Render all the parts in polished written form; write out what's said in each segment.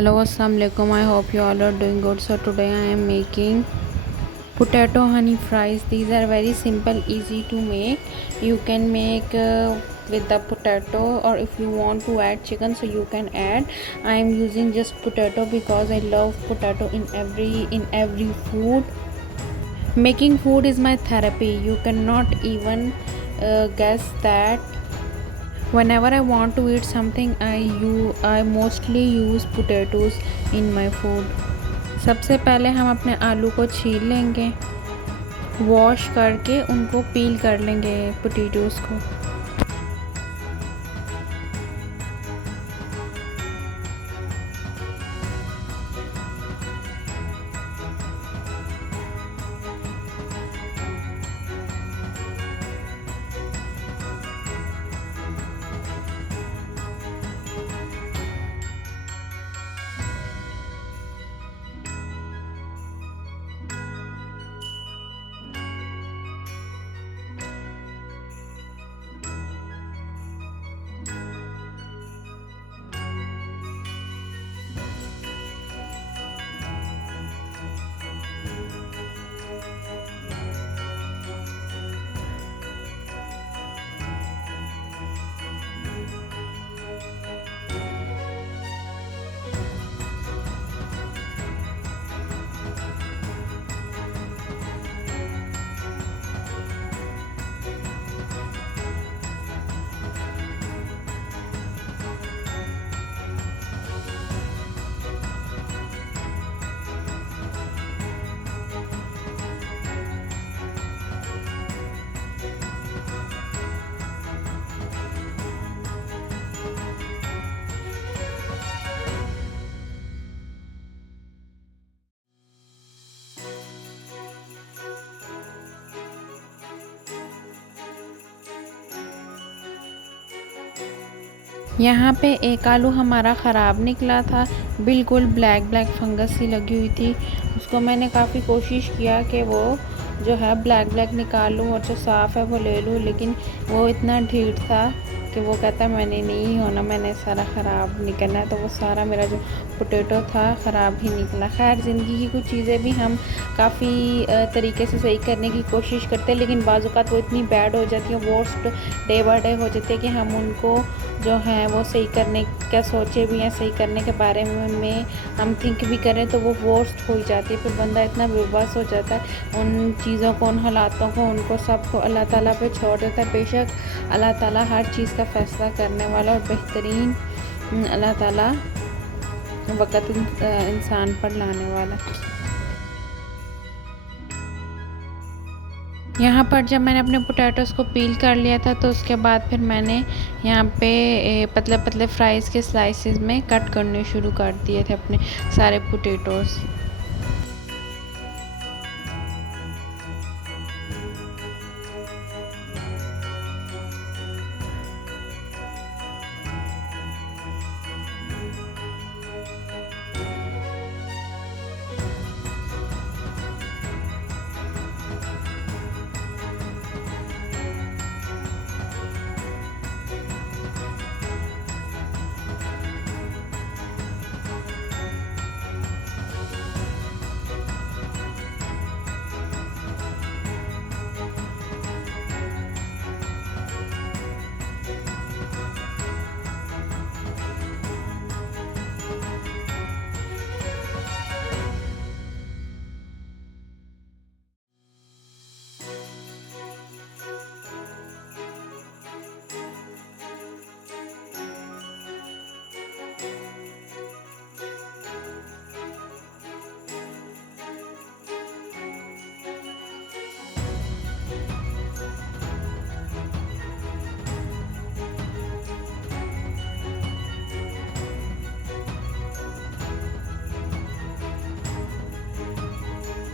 Hello, assalamu alaikum. I hope you all are doing good. So today I am making potato honey fries. These are very simple, easy to make. You can make with the potato, or if you want to add chicken, so you can add. I am using just potato because I love potato in every food. Making food is my therapy. You cannot even guess that. Whenever I want to eat something, I mostly use potatoes in my food. सबसे पहले हम अपने आलू को छील लेंगे, वॉश करके उनको पील कर लेंगे पोटैटोज़ को। यहाँ पे एक आलू हमारा ख़राब निकला था, बिल्कुल ब्लैक ब्लैक फंगस सी लगी हुई थी। उसको मैंने काफ़ी कोशिश किया कि वो जो है ब्लैक ब्लैक निकाल लूँ और जो साफ़ है वो ले लूँ, लेकिन वो इतना ढीठ था कि वो कहता मैंने नहीं होना, मैंने सारा ख़राब निकलना है। तो वो सारा मेरा जो पोटैटो था ख़राब ही निकला। खैर, ज़िंदगी की कुछ चीज़ें भी हम काफ़ी तरीके से सही करने की कोशिश करते हैं, लेकिन बाज़ औक़ात वो इतनी बैड हो जाती है, वर्स्ट डे बाय डे हो जाती है कि हम उनको जो है वो सही करने का सोचे भी हैं, सही करने के बारे में हम थिंक भी करें तो वो वर्स्ट हो ही जाती है। फिर बंदा इतना बेबस हो जाता है उन चीज़ों को, उन हालातों को, उनको सबको अल्लाह ताला पे छोड़ देता है। बेशक अल्लाह ताला हर चीज़ का फ़ैसला करने वाला और बेहतरीन अल्लाह ताला वक़्त इंसान पर लाने वाला। यहाँ पर जब मैंने अपने पोटैटोज़ को पील कर लिया था, तो उसके बाद फिर मैंने यहाँ पे पतले पतले फ्राइज़ के स्लाइसेस में कट करने शुरू कर दिए थे अपने सारे पोटैटोज़।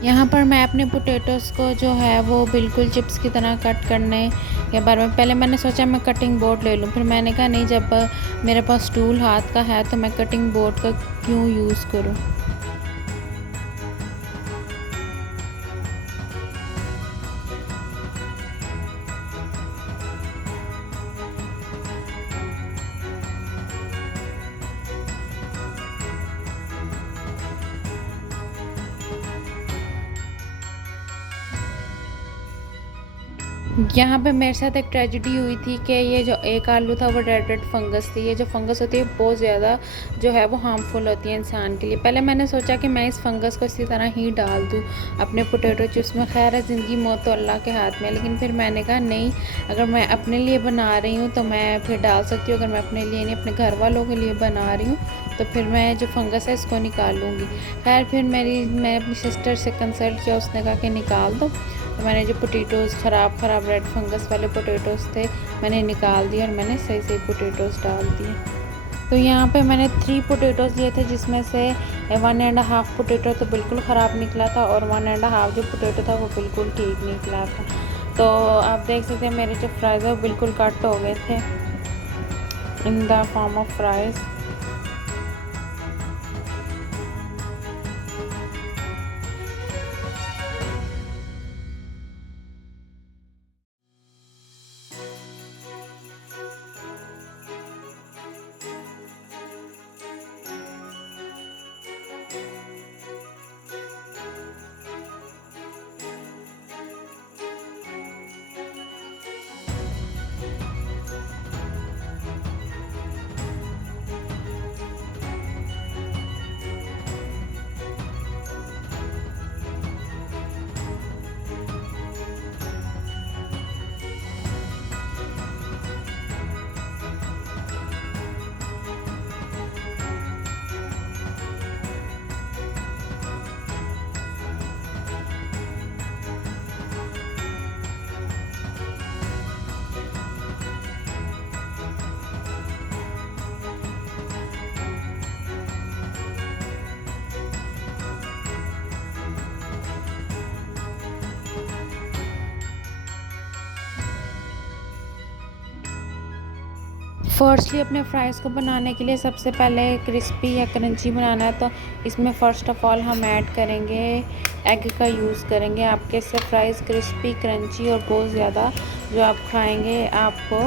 यहाँ पर मैं अपने पोटैटोज़ को जो है वो बिल्कुल चिप्स की तरह कट करने के बारे में पहले मैंने सोचा मैं कटिंग बोर्ड ले लूँ, फिर मैंने कहा नहीं, जब मेरे पास टूल हाथ का है तो मैं कटिंग बोर्ड का क्यों यूज़ करूँ। यहाँ पे मेरे साथ एक ट्रेजेडी हुई थी कि ये जो एक आलू था वो रेड रेड फंगस थी। ये जो फंगस होती है बहुत ज़्यादा जो है वो हार्मफुल होती है इंसान के लिए। पहले मैंने सोचा कि मैं इस फंगस को इसी तरह ही डाल दूँ अपने पोटैटो चिप्स में। खैर है, ज़िंदगी मौत तो अल्लाह के हाथ में। लेकिन फिर मैंने कहा नहीं, अगर मैं अपने लिए बना रही हूँ तो मैं फिर डाल सकती हूँ। अगर मैं अपने लिए नहीं, अपने घर वालों के लिए बना रही हूँ तो फिर मैं जो फंगस है इसको निकाल लूँगी। खैर फिर मैं अपनी सिस्टर से कंसल्ट किया, उसने कहा कि निकाल दो। तो मैंने जो पोटैटोज़ ख़राब रेड फंगस वाले पोटैटोज़ थे मैंने निकाल दिए और मैंने सही सही पोटैटोज़ डाल दिए। तो यहाँ पे मैंने 3 पोटैटोज़ लिए थे, जिसमें से 1.5 पोटैटो तो बिल्कुल ख़राब निकला था और 1.5 जो पोटैटो था वो बिल्कुल ठीक निकला था। तो आप देख सकते हैं मेरे जो फ्राइज़ है वो बिल्कुल कट हो गए थे in the form of fries. Firstly अपने फ्राइज़ को बनाने के लिए सबसे पहले क्रिस्पी या क्रंची बनाना है तो इसमें फ़र्स्ट ऑफ़ ऑल हम ऐड करेंगे एग का यूज़ करेंगे। आपके इससे फ्राइज़ क्रिस्पी क्रंची और बहुत ज़्यादा जो आप खाएंगे आपको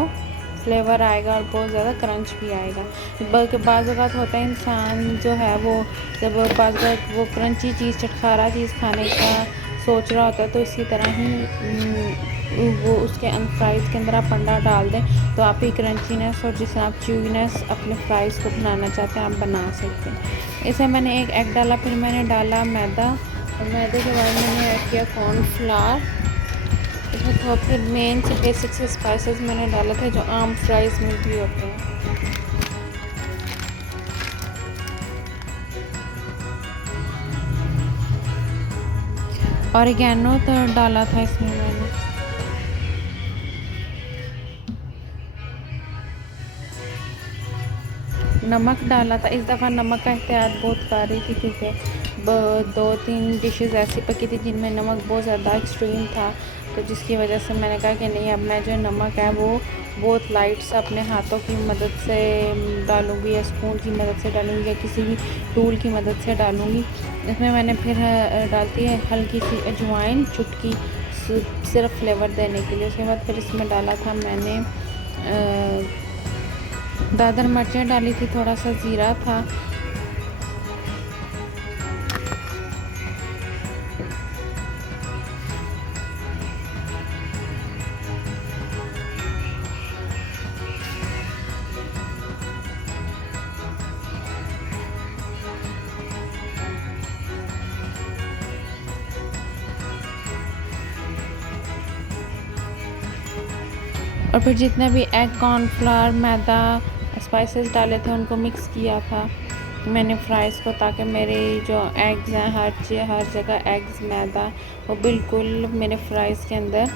फ्लेवर आएगा और बहुत ज़्यादा क्रंच भी आएगा। बल्कि बाज़ औक़ात होता है इंसान जो है वो जब बाज़ औक़ात वो क्रंची चीज़ चटखारा चीज़ खाने का सोच रहा होता है तो इसी तरह ही वो उसके फ्राइज़ के अंदर आप अंडा डाल दें तो आप ही क्रंचीनेस और जिससे आप च्यूइनेस अपने फ्राइज़ को बनाना चाहते हैं आप बना सकते हैं। इसे मैंने एक एग डाला, फिर मैंने डाला मैदा और मैदे के बाद मैंने ऐड किया कॉर्नफ्लावर। इसमें तो फिर मेन से बेसिक से स्पाइसेस मैंने डाले थे जो आम फ्राइज़ में भी होते हैं। ऑरिगेनो तो डाला था इसमें मैंने। नमक डाला था। इस दफ़ा नमक का एहतियात बहुत कर रही थी क्योंकि 2-3 डिशेस ऐसी पकी थी जिनमें नमक बहुत ज़्यादा एक्सट्रीम था, तो जिसकी वजह से मैंने कहा कि नहीं, अब मैं जो नमक है वो बहुत लाइट सा अपने हाथों की मदद से डालूँगी या स्पून की मदद से डालूँगी या किसी भी टूल की मदद से डालूँगी। इसमें मैंने फिर डालती है हल्की सी अजवाइन, चुटकी सिर्फ फ्लेवर देने के लिए। उसके बाद फिर इसमें डाला था मैंने दादर मिर्चें डाली थी, थोड़ा सा ज़ीरा था। और फिर जितने भी एग, कॉर्नफ्लावर, मैदा, स्पाइसेस डाले थे उनको मिक्स किया था मैंने फ्राइज़ को, ताकि मेरे जो एग्स हैं हर जगह एग्स, मैदा वो बिल्कुल मेरे फ्राइज़ के अंदर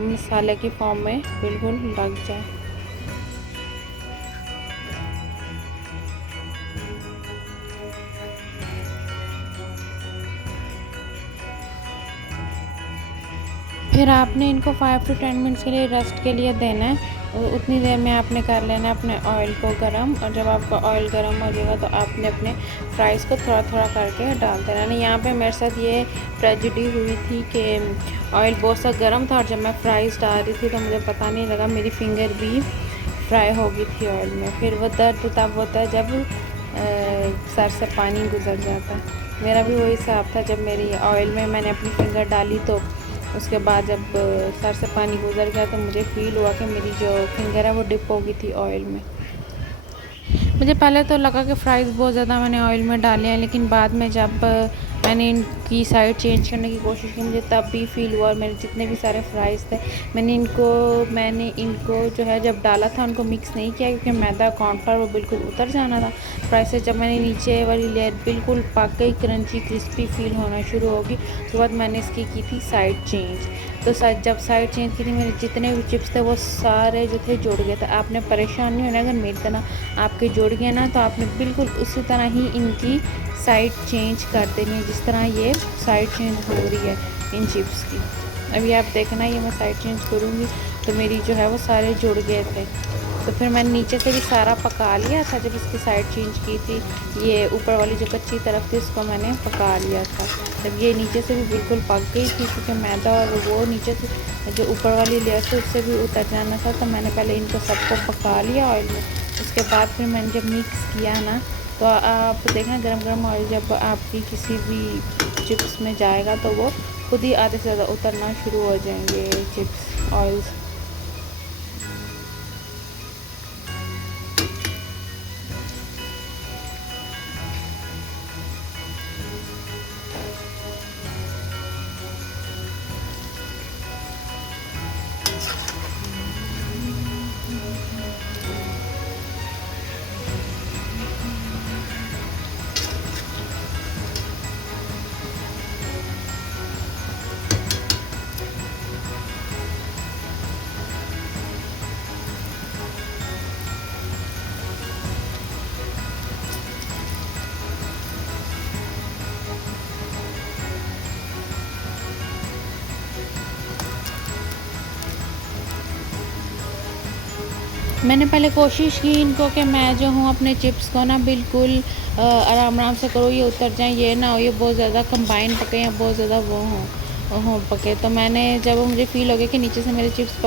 मसाले की फॉर्म में बिल्कुल लग जाए। फिर आपने इनको 5 to 10 मिनट्स के लिए रेस्ट के लिए देना है। उतनी देर में आपने कर लेना है अपने ऑयल को गरम, और जब आपका ऑयल गरम हो जाएगा तो आपने अपने फ्राइज़ को थोड़ा थोड़ा करके डालते रहना। यहाँ पे मेरे साथ ये ट्रेजेडी हुई थी कि ऑयल बहुत सा गर्म था और जब मैं फ्राइज़ डाल रही थी तो मुझे पता नहीं लगा मेरी फिंगर भी फ्राई हो गई थी ऑयल में। फिर वो दर्द तब होता है जब सर से पानी गुजर जाता है। मेरा भी वही हिसाब था, जब मेरी ऑयल में मैंने अपनी फिंगर डाली तो उसके बाद जब सर से पानी गुजर गया तो मुझे फ़ील हुआ कि मेरी जो फिंगर है वो डिप हो गई थी ऑयल में। मुझे पहले तो लगा कि फ्राइज़ बहुत ज़्यादा मैंने ऑयल में डाले हैं, लेकिन बाद में जब मैंने इनकी साइड चेंज करने की कोशिश की मुझे तब भी फ़ील हुआ। और मेरे जितने भी सारे फ्राइज़ थे मैंने इनको जो है जब डाला था उनको मिक्स नहीं किया, क्योंकि मैदा कॉर्नफ्लोर वो बिल्कुल उतर जाना था फ्राइज़ से। जब मैंने नीचे वाली लेयर बिल्कुल पक गई, क्रंची क्रिस्पी फ़ील होना शुरू होगी, उसके बाद मैंने इसकी की थी साइड चेंज। तो जब साइड चेंज की थी मेरे जितने भी चिप्स थे वो सारे जो थे जुड़ गए थे। आपने परेशान नहीं होना, अगर मेरी तरह आपके जुड़ गए ना तो आपने बिल्कुल उसी तरह ही इनकी साइड चेंज कर देनी है जिस तरह ये साइड चेंज हो रही है इन चिप्स की। अभी आप देखना ये मैं साइड चेंज करूँगी तो मेरी जो है वो सारे जुड़ गए थे। तो फिर मैंने नीचे से भी सारा पका लिया था जब इसकी साइड चेंज की थी। ये ऊपर वाली जो कच्ची तरफ थी उसको मैंने पका लिया था। जब ये नीचे से भी बिल्कुल पक गई थी, क्योंकि मैदा और वो नीचे से जो ऊपर वाली लेयर थी उससे भी उतर जाना था, तो मैंने पहले इनको सबको पका लिया ऑयल में। उसके बाद फिर मैंने जब मिक्स किया ना तो आप देखना गरम गरम ऑयल जब आपकी किसी भी चिप्स में जाएगा तो वो खुद ही आधे से ज़्यादा उतरना शुरू हो जाएंगे चिप्स ऑयल। मैंने पहले कोशिश की इनको कि मैं जो हूँ अपने चिप्स को ना बिल्कुल आराम आराम से करो, ये उतर जाए, ये ना हो ये बहुत ज़्यादा कंबाइन पके या बहुत ज़्यादा वो हों पके। तो मैंने जब मुझे फ़ील हो गया कि नीचे से मेरे चिप्स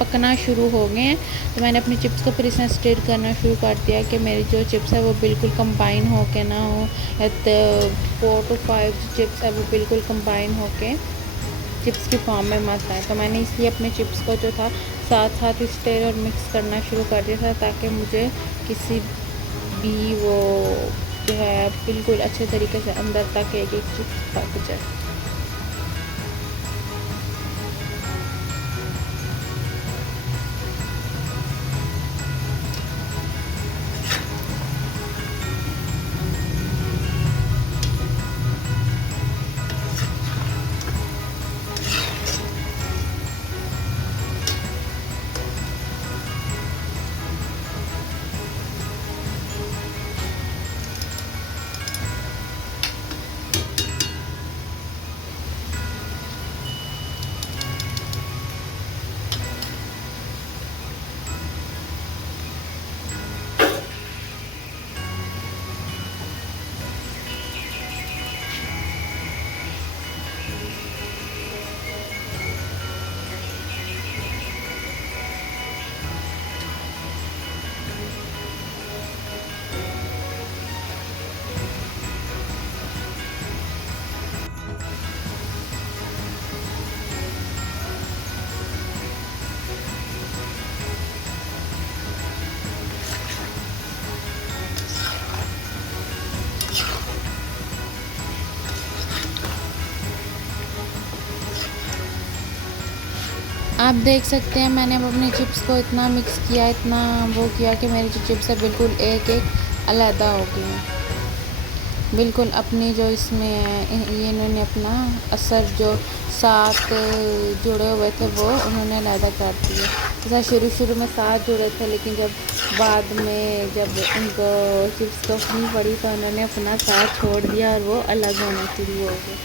पकना शुरू हो गए हैं तो मैंने अपने चिप्स को फिर इसमें स्टिर करना शुरू कर दिया कि मेरी जो चिप्स है वो बिल्कुल कंबाइन हो के ना हो। 4 to 5 चिप्स है वो बिल्कुल कंबाइन हो के चिप्स की फॉर्म में मत आए। तो मैंने इसलिए अपने चिप्स को जो था साथ साथ स्टेर और मिक्स करना शुरू कर दिया था, ताकि मुझे किसी भी वो जो है बिल्कुल अच्छे तरीके से अंदर तक एक एक चिप्स पक जाए। आप देख सकते हैं मैंने अब अपने चिप्स को इतना मिक्स किया, इतना वो किया कि मेरी जो चिप्स है बिल्कुल एक एक अलहदा हो गई हैं। बिल्कुल अपनी जो इसमें ये इन्होंने अपना असर जो साथ जुड़े हुए थे वो उन्होंने अलहदा कर दिया। जैसा शुरू में साथ जुड़े थे, लेकिन जब बाद में जब उनको चिप्स को अपनी पड़ी तो उन्होंने अपना साथ छोड़ दिया और वो अलग होना शुरू हो गए।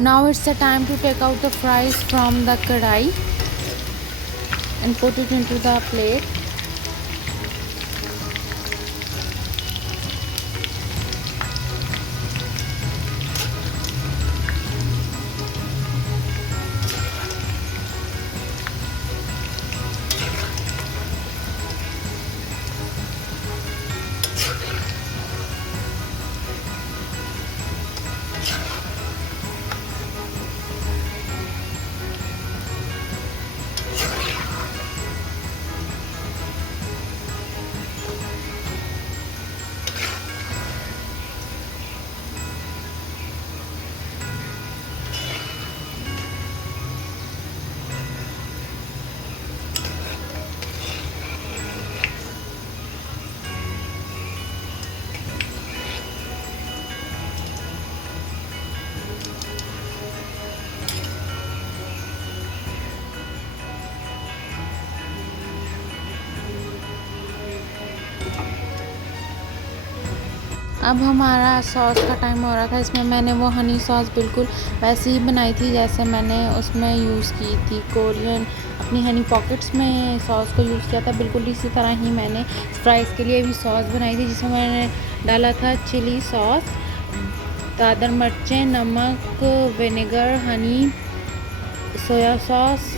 Now it's the time to take out the fries from the kadai and put it into the plate. अब हमारा सॉस का टाइम हो रहा था। इसमें मैंने वो हनी सॉस बिल्कुल वैसे ही बनाई थी जैसे मैंने उसमें यूज़ की थी कोरियन अपनी हनी पॉकेट्स में सॉस को यूज़ किया था। बिल्कुल इसी तरह ही मैंने फ्राइज़ के लिए भी सॉस बनाई थी, जिसमें मैंने डाला था चिली सॉस, दादर मिर्चें, नमक, विनेगर, हनी, सोया सॉस,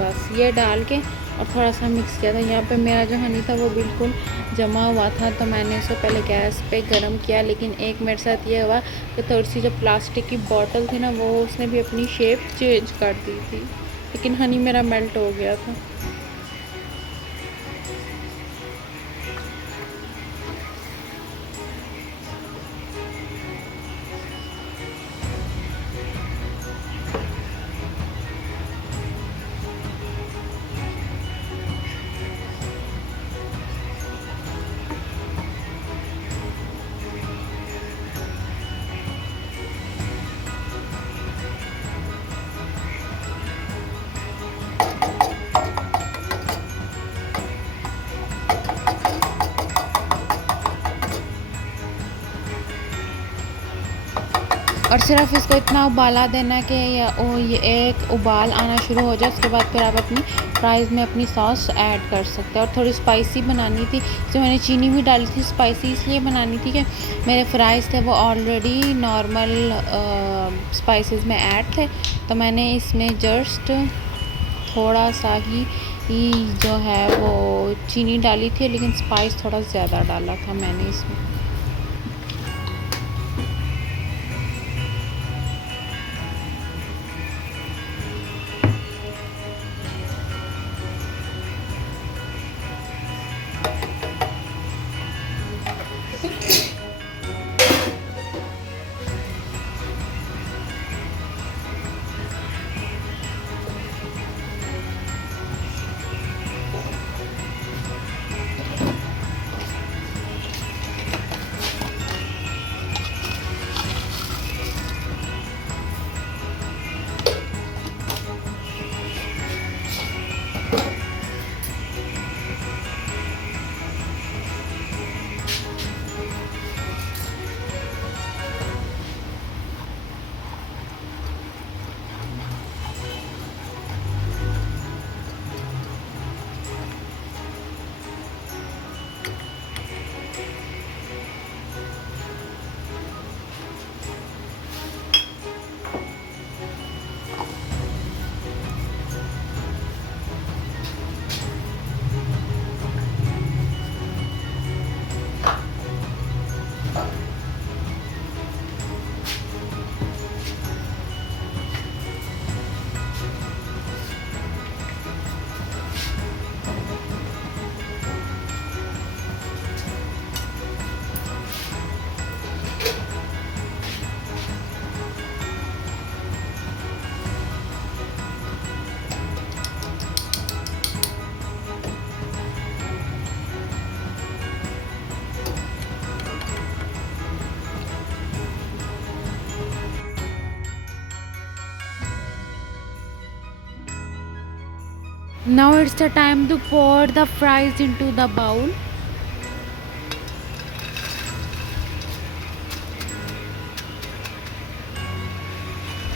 बस ये डाल के और थोड़ा सा मिक्स किया था। यहाँ पे मेरा जो हनी था वो बिल्कुल जमा हुआ था, तो मैंने इसको पहले गैस पे गरम किया। लेकिन एक मेरे साथ ये हुआ कि थोड़ी सी जो प्लास्टिक की बॉटल थी ना, वो उसने भी अपनी शेप चेंज कर दी थी, लेकिन हनी मेरा मेल्ट हो गया था। और सिर्फ इसको इतना उबाला देना कि ये एक उबाल आना शुरू हो जाए। उसके बाद फिर आप अपनी फ्राइज़ में अपनी सॉस ऐड कर सकते हैं। और थोड़ी स्पाइसी बनानी थी, इसमें मैंने चीनी भी डाली थी। स्पाइसी इसलिए बनानी थी कि मेरे फ्राइज़ थे वो ऑलरेडी नॉर्मल स्पाइसेस में ऐड थे, तो मैंने इसमें जस्ट थोड़ा सा ही जो है वो चीनी डाली थी, लेकिन स्पाइस थोड़ा ज़्यादा डाला था मैंने इसमें। Now it's the time to pour the fries into the bowl.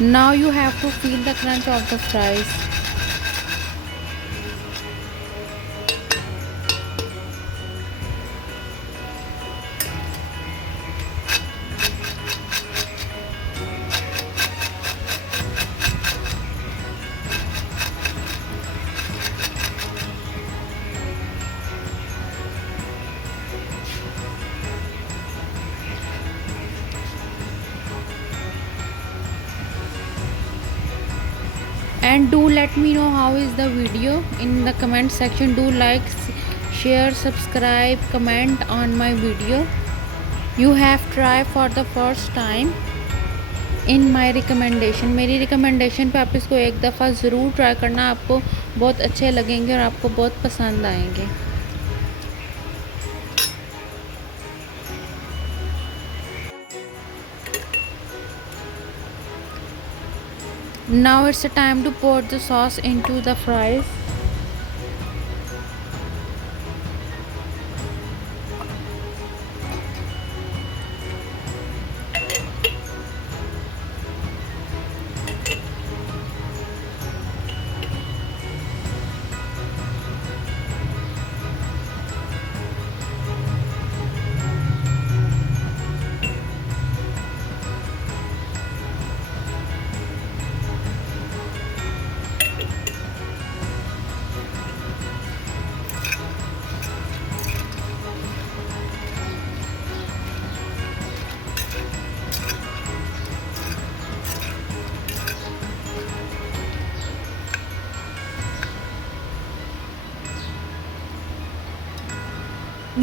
Now you have to feel the crunch of the fries. And do let me know how is the video in the comment section. Do like, share, subscribe, comment on my video. You have tried for the first time in my recommendation, मेरी रिकमेंडेशन पे आप इसको एक दफ़ा ज़रूर ट्राई करना, आपको बहुत अच्छे लगेंगे और आपको बहुत पसंद आएंगे। Now it's the time to pour the sauce into the fries.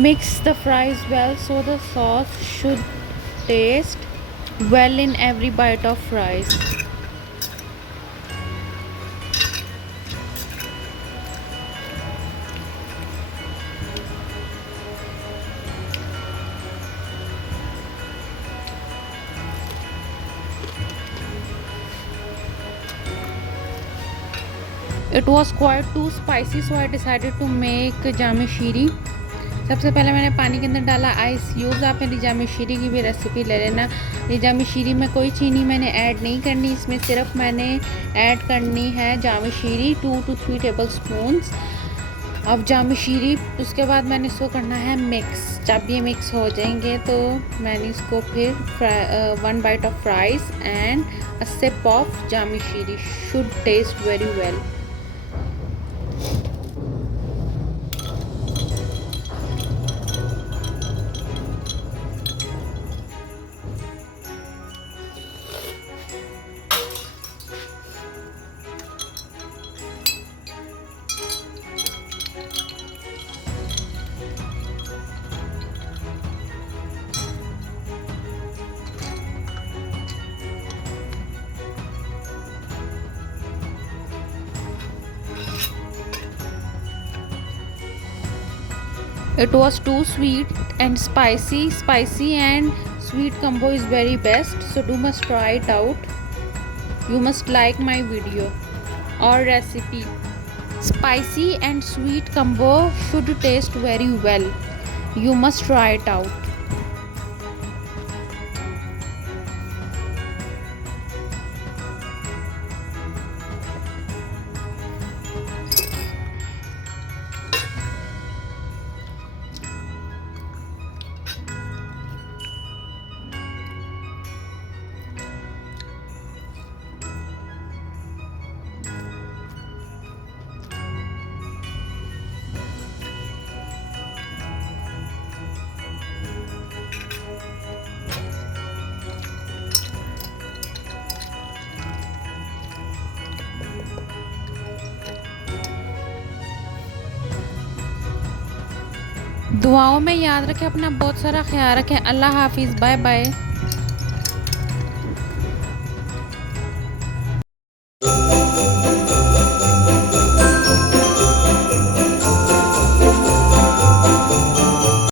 Mix the fries well so the sauce should taste well in every bite of fries. It was quite too spicy, so I decided to make जामे शीरी। सबसे पहले मैंने पानी के अंदर डाला ice cubes. आप मेरी जामे शीरी की भी रेसिपी ले लेना। ये जामे शीरी में कोई चीनी मैंने ऐड नहीं करनी, इसमें सिर्फ मैंने ऐड करनी है जामे शीरी 2 to 3 टेबल स्पून्स अब जामे शीरी। उसके बाद मैंने इसको करना है मिक्स। जब ये मिक्स हो जाएंगे तो मैंने इसको फिर 1 bite of fries and a sip of Jame Shirin should taste very well. It was too sweet and spicy. Spicy and sweet combo is very best, so do must try it out. You must like my video or recipe. Spicy and sweet combo should taste very well. You must try it out. दुआओं में याद रखें, अपना बहुत सारा ख्याल रखें। अल्लाह हाफिज़, बाय बाय।